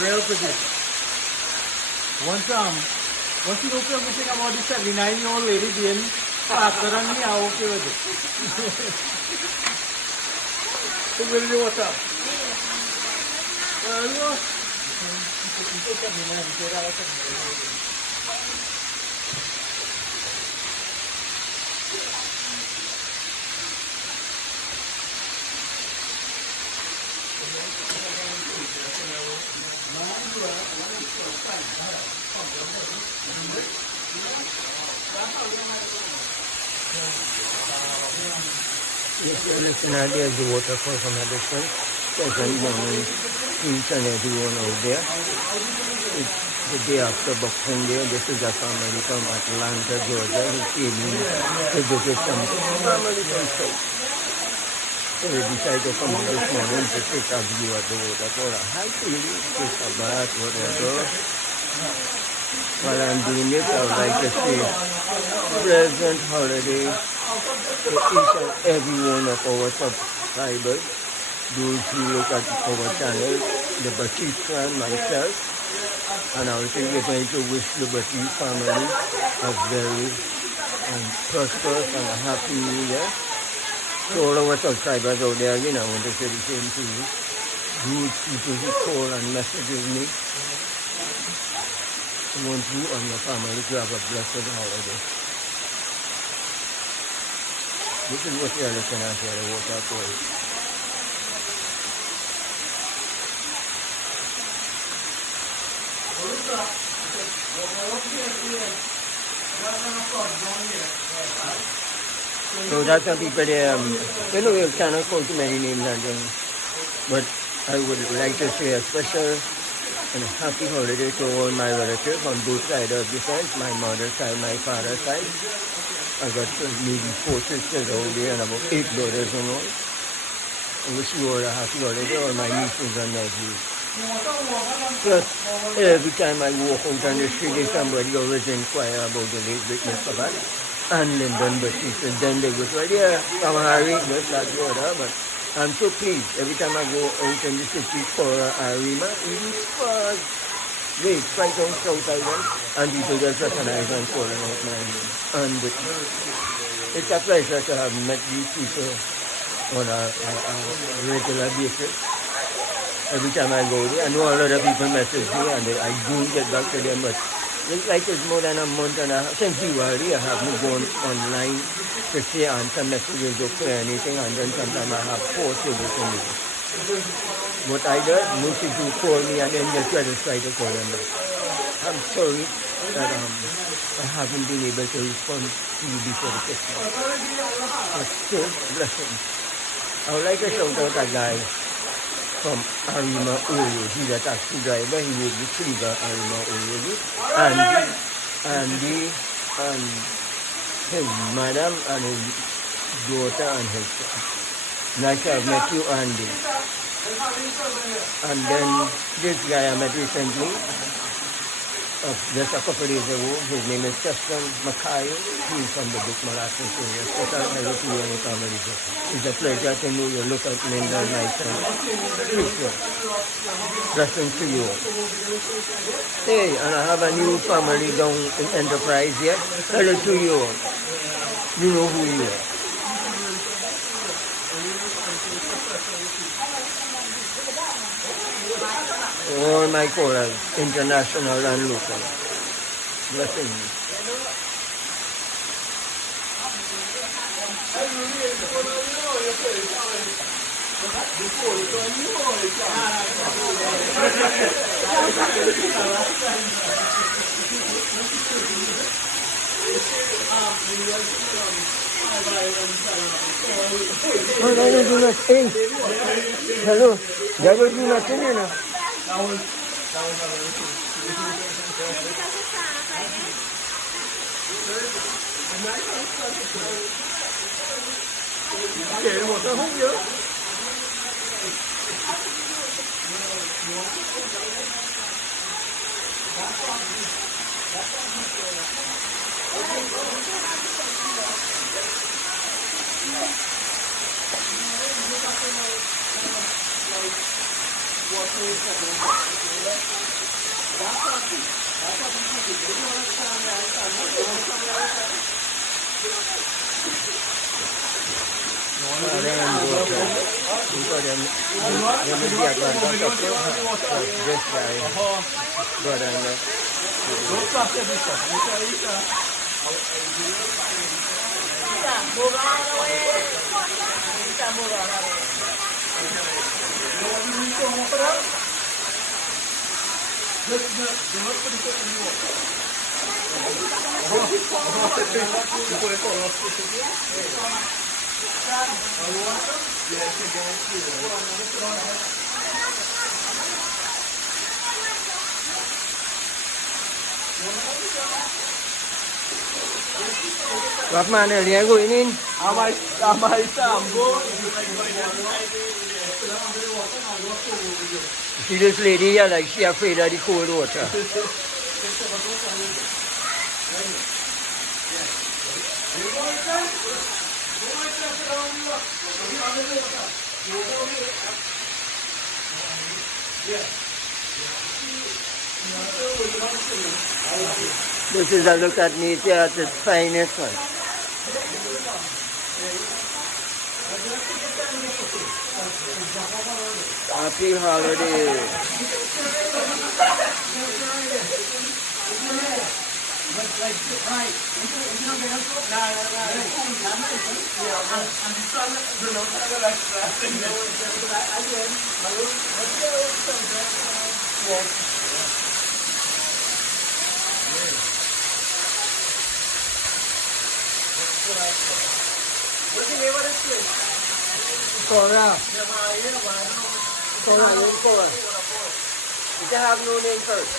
Real pretty. Once you know everything about this 79-year-old lady being suddenly I'm okay with it. Who will do what's up? Yes, there's the waterfall from a distance. Pleasant morning, each and everyone out there. It's the day after Boxing Day. This is a family from Atlanta, Georgia, who came in to visit some family from South. So we decided to come this morning to take a view at the waterfall. Hi, Philly, take a bath, whatever. While I'm doing it, I would like to say present holiday to each and every one of our subscribers, those who look at our channel, the Batista and myself, and I will think we're going to wish the Batista family a very prosperous and a happy new year. To all our subscribers out there, again, I want to say the same to you. Good people who call and messages me. I want you and your family to have a blessed holiday. This is what you're looking at here, the waterfall. So that's some people there, you know, you cannot call too many names and things, but I would like to say a special and happy holiday to all my relatives on both sides of the fence, my mother's side, my father's side. I got maybe 4 sisters out there and about 8 brothers and all. I wish you all a happy holiday, all my nieces and nephews. Plus, every time I walk out on the street, there's somebody always inquire about the late great Mr. Bat and Lyndon Batista. Then they go, well, yeah, I'm Harry, this, that, the other, but I'm so pleased. Every time I go out in the city, Caura, Arima, even far away, right on South Island, and people just recognize and calling out my name. And it's a pleasure to have met these people on a regular basis. Every time I go there, I know a lot of people message me and I don't get back to them, but it's like it's more than a month and a half since you were here. I haven't gone online to say answer messages or play anything, and then sometimes I have 4 tables in me. What I do, most people call me and then just try to call them back. I'm sorry that I haven't been able to respond to you before the Christmas. But still, blessings. I would like to shout out a guy from Arima, Oyo. He's a taxi driver. He was the Trigger Arima, Oyo. Andy and his madam and his daughter and his son. Nice to have met you, Andy. And then this guy I met recently, just a couple of days ago, his name is Justin Mackay. He's from the Book Marathon area. Special hello to you and your family. It's a pleasure to know you. Look at Linda nice and appreciate. Blessings to you. Hey, and I have a new family down in Enterprise here. Hello to you. You know who you are. All my chorals, international and local. Blessings. No, they will do nothing. Hello, they will do nothing, you know. Kể một tôi hút nhớ. What man are you going in? Am I go? See this lady here, like she afraid of the cold water. This is a look at nature at its finest one. Happy holiday. What's the name of this place? Caura. Caura, yes, Caura. You can have no name first.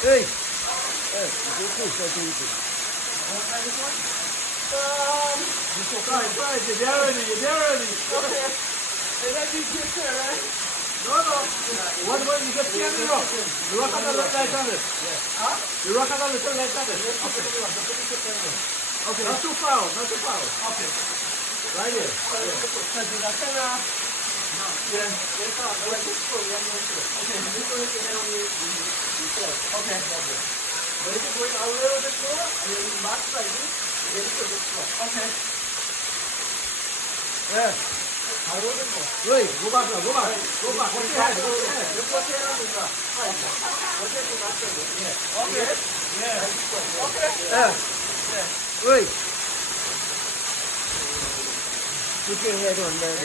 Hey! Hey, this is so easy. Guys, you're there already. Is that this picture, right? No. What you just see me off? You rock on the light on it. Huh? You rock on the light on it. Okay, not too far. Okay. Right here. Okay. But if you're going a little bit more, and then back like this, you get it a bit slow. Okay. Yeah. A little bit more. Wait, go back now, go back. What's your head? Just watch your head. Watch your head. Yeah. Okay. Yeah. Okay. Yeah. Wait. Put your head on there.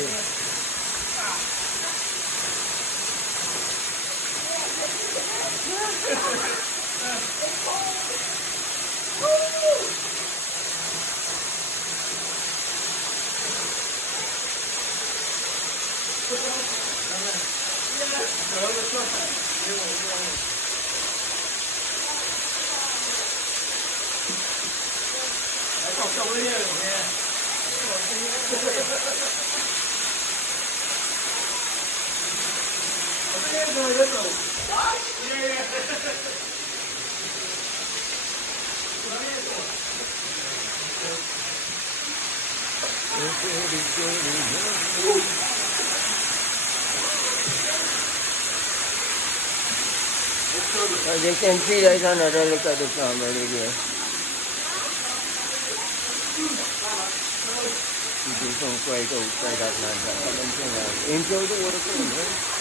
As you can see, there's another look at the family there. People from quite outside Atlanta. Enjoy the waterfall, right?